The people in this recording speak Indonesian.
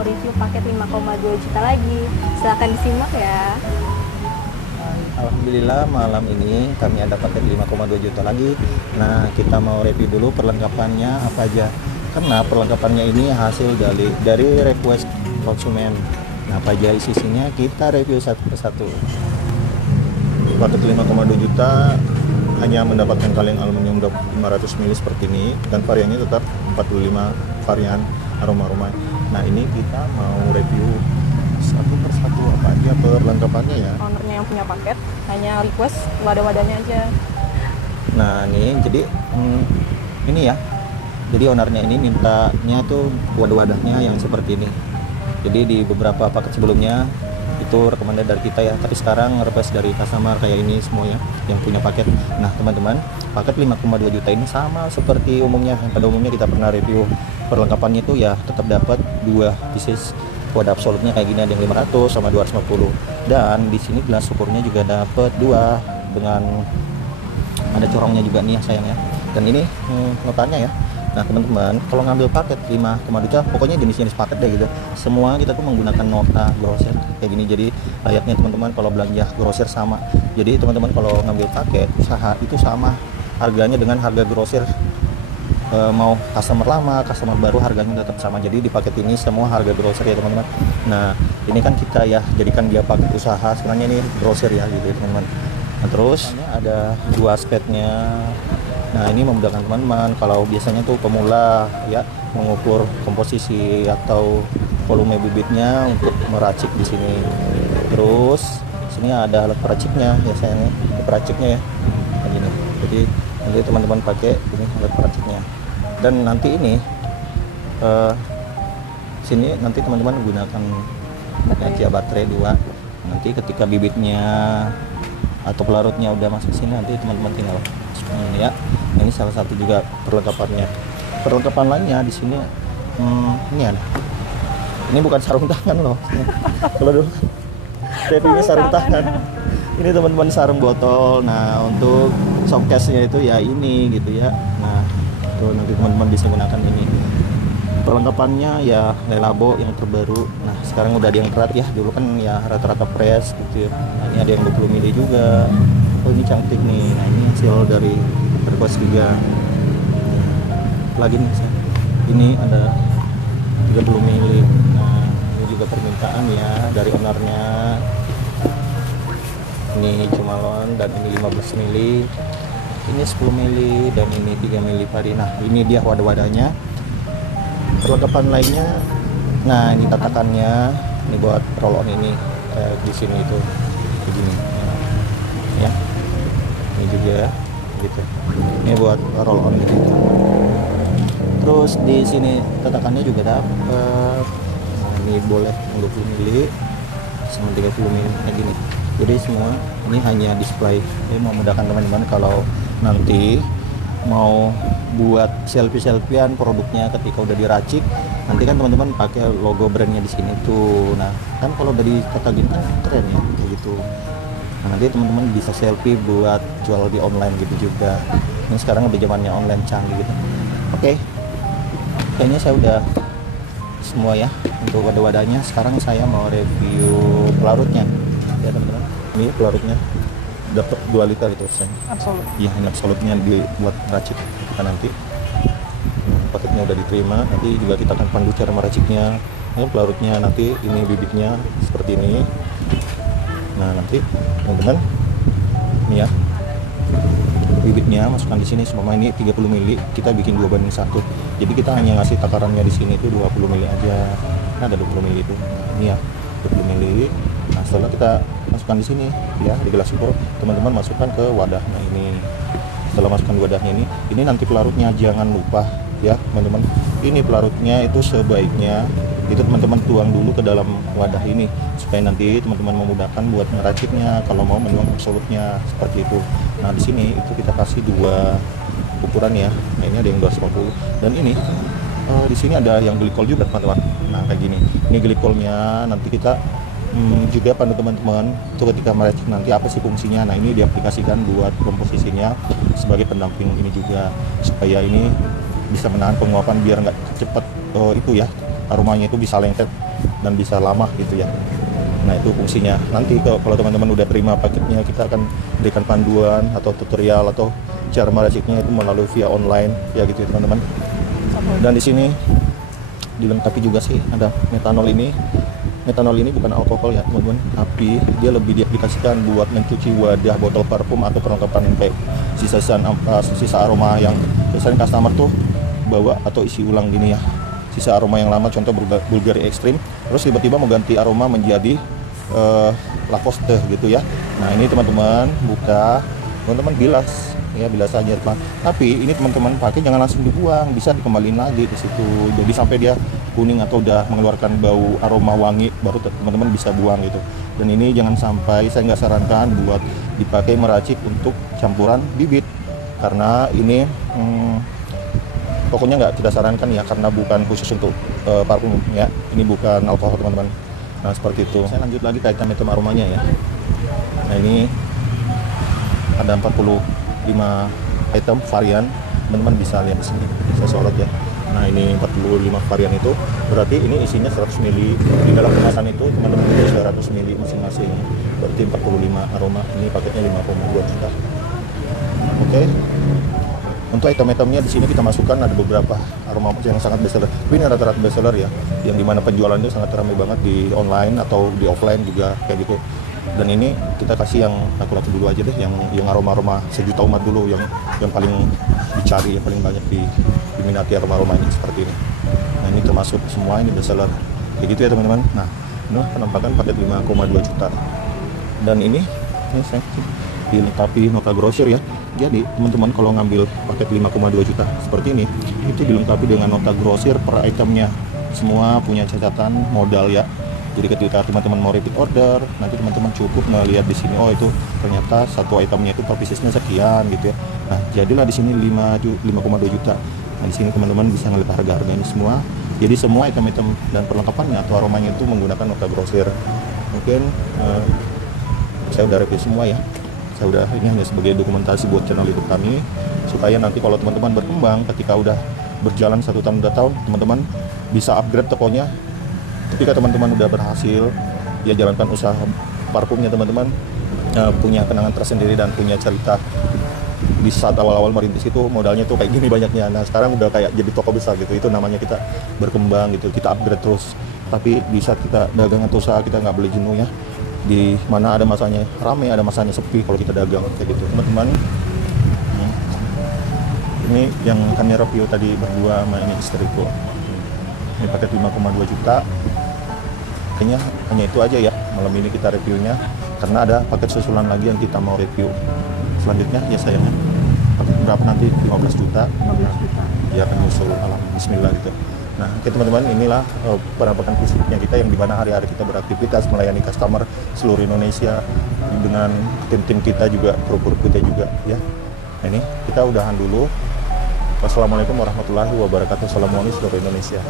mau review paket 5,2 juta lagi. Silahkan disimak ya. Alhamdulillah malam ini kami ada paket 5,2 juta lagi. Nah, kita mau review dulu perlengkapannya apa aja. Karena perlengkapannya ini hasil dari request konsumen. Nah, apa aja isinya kita review satu persatu. Paket 5,2 juta hanya mendapatkan kaleng aluminium 500 ml seperti ini, dan variannya tetap 45 varian aroma-aroma. Nah, ini kita mau review satu persatu apa aja perlengkapannya ya. Ownernya yang punya paket hanya request wadah-wadahnya aja. Nah, ini jadi ini ya. Jadi ownernya ini mintanya tuh wadah-wadahnya yang seperti ini. Jadi di beberapa paket sebelumnya itu rekomendasi dari kita ya, tapi sekarang request dari customer kayak ini semua ya yang punya paket. Nah, teman-teman, paket 5,2 juta ini sama seperti umumnya. Pada umumnya kita pernah review perlengkapannya itu ya tetap dapat 2 pieces wadah absolutnya kayak gini, ada yang 500 sama 250. Dan di sini gelas ukurnya juga dapat 2 dengan ada corongnya juga nih ya sayangnya. Dan ini notanya ya. Nah, teman-teman, kalau ngambil paket 5,2 juta, pokoknya jenis-jenis paket deh gitu. Semua kita tuh menggunakan nota grosir kayak gini. Jadi layaknya teman-teman kalau belanja grosir sama. Jadi teman-teman kalau ngambil paket usaha itu sama harganya dengan harga grosir. Mau customer lama, customer baru harganya tetap sama. Jadi di paket ini semua harga grosir ya teman-teman. Nah, ini kan kita ya jadikan dia paket usaha, sebenarnya ini grosir ya gitu ya teman-teman. Nah, terus ada 2 aspeknya. Nah, ini memudahkan teman-teman kalau biasanya tuh pemula ya mengukur komposisi atau volume bibitnya untuk meracik di sini. Terus sini ada alat peraciknya ya sayangnya, peraciknya ya kayak gini. Jadi nanti teman-teman pakai ini alat peraciknya. Dan nanti ini sini nanti teman-teman gunakan baterai 2. Nanti ketika bibitnya atau pelarutnya udah masuk sini, nanti teman-teman tinggal ini ya. Ini salah satu juga perlengkapannya. Perlengkapan lainnya di sini ini ada. Ini bukan sarung tangan loh. Kalau dulu reviewnya sarung tangan. Ini teman-teman sarung botol. Nah, untuk showcase-nya itu ya ini gitu ya. Nah, tuh nanti teman-teman bisa gunakan ini. Perlengkapannya ya Lelabo yang terbaru. Nah, sekarang udah ada yang kerat ya. Dulu kan ya rata-rata press gitu ya. Nah, ini ada yang 20 mili juga. Oh, ini cantik nih. Nah, ini hasil dari request juga. Lagi nih, ini ada 30 mili. Nah, ini juga permintaan ya dari ownernya. Ini cumalon dan ini 15 mili. Ini 10 mili dan ini 3 mili padi. Nah, ini dia wadah-wadahnya. Perlengkapan lainnya, nah ini tatakannya, ini buat roll on ini kayak di sini itu begini ya. Ini juga gitu. Ini buat roll on gitu. Terus di sini tatakannya juga dapat. Nah, ini boleh 20 mili sama 30 mili kayak gini. Jadi semua ini hanya display. Ini memudahkan teman-teman kalau nanti mau buat selfie-selfiean produknya ketika udah diracik, nanti kan teman-teman pakai logo brandnya di sini tuh. Nah, kan kalau udah ditata gini kan keren ya kayak gitu. Nah, nanti teman-teman bisa selfie buat jual di online gitu juga. Ini sekarang udah zamannya online canggih gitu. Oke, kayaknya saya udah semua ya untuk wadah-wadahnya. Sekarang saya mau review pelarutnya ya teman-teman. Ini pelarutnya dapat 2 liter itu sen. Absolut. Iya, ini absolutnya dibuat meracik kita nanti. Paketnya udah diterima, nanti juga kita akan pandu cara meraciknya. Ini pelarutnya nanti, ini bibitnya seperti ini. Nah, nanti teman-teman ini ya. Bibitnya masukkan di sini semua, ini 30 mili, kita bikin 2:1. Jadi kita hanya ngasih takarannya di sini itu 20 mili aja. Nah, ada 20 mili itu. Ini ya, 20 mili. Nah, setelah kita masukkan di sini ya di gelas ukur, teman-teman masukkan ke wadahnya ini. Setelah masukkan wadahnya ini nanti pelarutnya jangan lupa ya teman-teman. Ini pelarutnya itu sebaiknya itu teman-teman tuang dulu ke dalam wadah ini supaya nanti teman-teman memudahkan buat ngeraciknya kalau mau menuang absolutnya seperti itu. Nah, di sini itu kita kasih 2 ukuran ya. Nah, ini ada yang 250 dan ini di sini ada yang glikol juga teman-teman. Nah, kayak gini. Ini glikolnya nanti kita juga pandu teman-teman itu ketika meracik nanti apa sih fungsinya. Nah, ini diaplikasikan buat komposisinya sebagai pendamping ini juga supaya ini bisa menahan penguapan biar nggak cepet itu ya aromanya itu bisa lengket dan bisa lama gitu ya. Nah itu fungsinya. Nanti kalau teman-teman udah terima paketnya, kita akan berikan panduan atau tutorial atau cara meraciknya itu melalui via online ya gitu ya teman-teman. Dan di sini dilengkapi juga sih ada metanol ini. Metanol ini bukan alkohol ya teman-teman, tapi dia lebih diaplikasikan buat mencuci wadah botol parfum atau perlengkapan kayak sisa aroma yang biasanya customer tuh bawa atau isi ulang gini ya. Sisa aroma yang lama, contoh Bulgari Extreme, terus tiba-tiba mau ganti aroma menjadi Lacoste gitu ya. Nah ini teman-teman buka, teman-teman bilas ya, bilas saja teman. Tapi ini teman-teman pakai jangan langsung dibuang, bisa dikembaliin lagi ke situ. Jadi sampai dia kuning atau udah mengeluarkan bau aroma wangi, baru teman-teman bisa buang gitu. Dan ini jangan sampai, saya nggak sarankan buat dipakai meracik untuk campuran bibit, karena ini pokoknya nggak kita sarankan ya, karena bukan khusus untuk parfum ya, ini bukan alkohol teman-teman. Nah seperti itu. Saya lanjut lagi ke item aromanya ya. Nah ini ada 45 item varian, teman-teman bisa lihat di sini, saya sorot ya. Nah ini 45 varian itu berarti ini isinya 100 ml, di dalam kemasan itu teman-teman ada 100 ml masing-masing, berarti 45 aroma. Ini paketnya 5,2 juta. Oke. Untuk item-itemnya di sini kita masukkan ada beberapa aroma yang sangat bestseller. Ini rata-rata bestseller ya, yang dimana penjualannya sangat ramai banget di online atau di offline juga kayak gitu. Dan ini kita kasih yang laku-laku dulu aja deh, yang aroma-aroma sejuta umat dulu, yang paling dicari, yang paling banyak diminati aroma-aromanya seperti ini. Nah ini termasuk semua ini bestseller kayak gitu ya teman-teman. Nah ini penampakan paket 5,2 juta. Dan ini saya dilengkapi nota grosir ya. Jadi teman-teman kalau ngambil paket 5,2 juta seperti ini, itu dilengkapi dengan nota grosir per itemnya. Semua punya catatan modal ya. Jadi ketika teman-teman mau repeat order, nanti teman-teman cukup ngelihat di sini, oh itu ternyata satu itemnya itu per piecesnya sekian gitu ya. Nah jadilah di sini 5,2 juta. Nah di sini teman-teman bisa ngelihat harga-harga ini semua. Jadi semua item-item dan perlengkapannya atau aromanya itu menggunakan nota grosir. Mungkin saya udah review semua ya. Ini hanya sebagai dokumentasi buat channel YouTube kami, supaya nanti kalau teman-teman berkembang, ketika udah berjalan 1 tahun 2 tahun, teman-teman bisa upgrade tokonya. Ketika teman-teman udah berhasil ya jalankan usaha parfumnya, teman-teman punya kenangan tersendiri dan punya cerita. Di saat awal-awal merintis itu modalnya tuh kayak gini banyaknya. Nah sekarang udah kayak jadi toko besar gitu. Itu namanya kita berkembang gitu, kita upgrade terus. Tapi di saat kita dagang atau usaha, kita nggak boleh jenuh ya. Di mana ada masanya ramai, ada masanya sepi kalau kita dagang kayak gitu teman-teman. Ini yang kami review tadi berdua sama ini istriku. Ini paket 5,2 juta. Kayaknya hanya itu aja ya malam ini kita reviewnya, karena ada paket susulan lagi yang kita mau review selanjutnya ya sayangnya. Paket berapa nanti? 15 juta. 15 juta. Ya akan nyusul, bismillah gitu. Nah, oke teman-teman, inilah penampakan fisiknya kita, yang dimana hari-hari kita beraktivitas melayani customer seluruh Indonesia dengan tim-tim kita juga, kru-kru kita juga ya. Nah, ini kita udahan dulu. Wassalamualaikum warahmatullahi wabarakatuh. Assalamualaikum seluruh Indonesia.